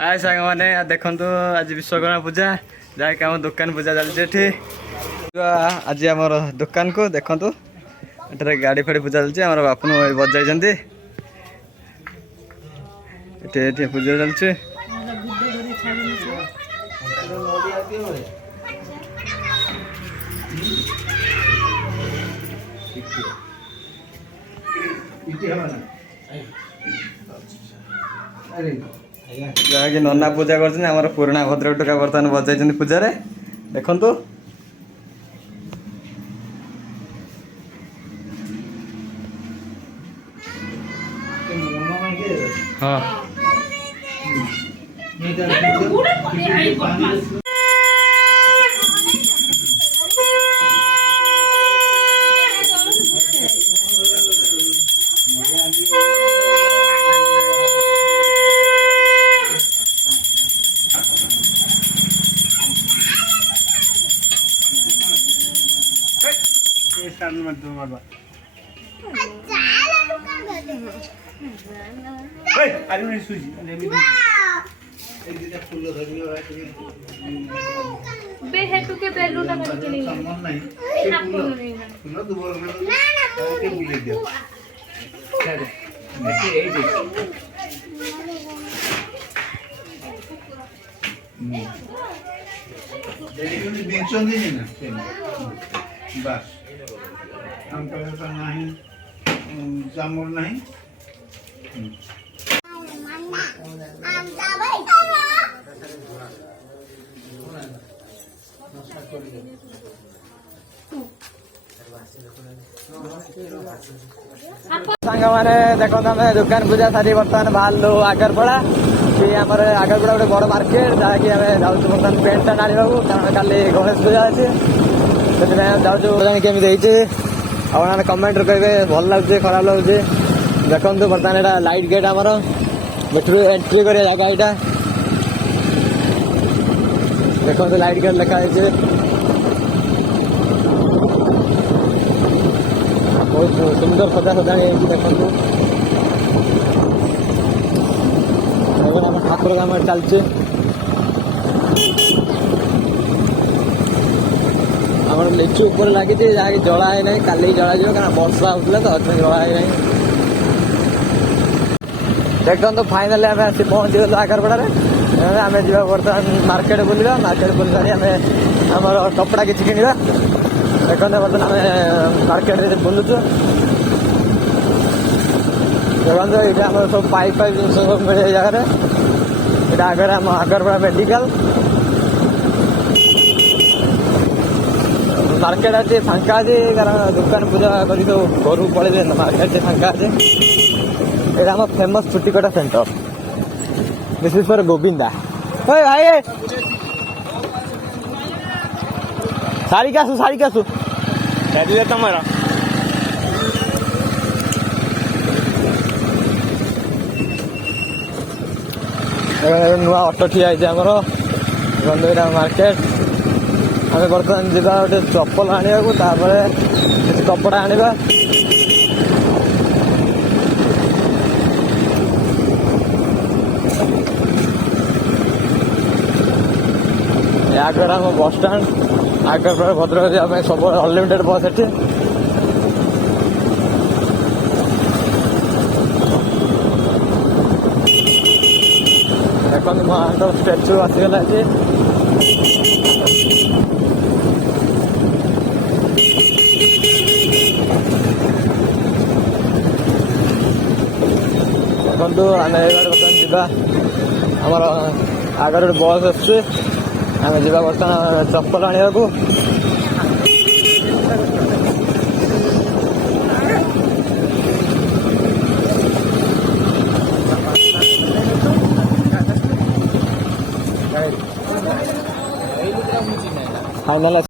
हाय सांग मैंने देखु आज विश्वकर्मा पूजा जहाँकि आम दुकान पूजा चलती आज आम दुकान को देखु एटे गाड़ी फाड़ी पूजा चलती आम बापू बजाई पूजा चलती जहाँकि नना पूजा कर पुराणा भद्रक टोका बर्तमान बजाई पूजा देखु हाँ जामुर नहीं सांग मैंने देखो आम दुकान पूजा सारी बर्तमान बाहर आगर पड़ा कि आम आगर पड़ा गोटे बड़ मार्केट जहाँकि आम जाऊँ बर्तमान पेंट सार्ट आने कारण काली गणेश पूजा अच्छे से जाऊँ केमी आप कमेंट कहे भल लगे खराब लगे देखो बर्तमान यहाँ लाइट गेट आमर एंट्री कर जगह यहाँ देखो लाइट गेट लिखाई बहुत सुंदर सजा सजाणी देखो ठाकुर काम चलचे आम लिचु ऊपर लगी जहाँकि जलाए ना काली जला कारण वर्षा होता तो जलाए ना देखो तो फाइनाली आम आसी पहुँची गलु आगरपड़े आम जा बर्तमान मार्केट बुलवा मार्केट बुल सारी आम कपड़ा किसी किणवा देखो बर्तमान आम मार्केट बुलुचु देखो ये आम सब पाइप पाइप जिन सब मिले जगह ये आगे आम आगरपड़ा मेडिकल मार्केट आज फांका अच्छे कारण दुकान पूजा कर घर पड़े मार्केट फांका अच्छे ये आम फेमस छुट्टी कटा centre this is for Govinda भाई साड़ी कासु तुम नुआ अटो ठिया आमर मार्केट आम बर्तमान जा गोटे चप्पल आने कपड़ा आने आगर आम बस स्टाण आगर भद्रक सब अनलिमिटेड बस एटी देखो महाराष्ट्र स्टाच्यू आसीगला देखो आम बर्तमान आमर आगर बस आम जा बर्तमान चप्पल आने को फाइनल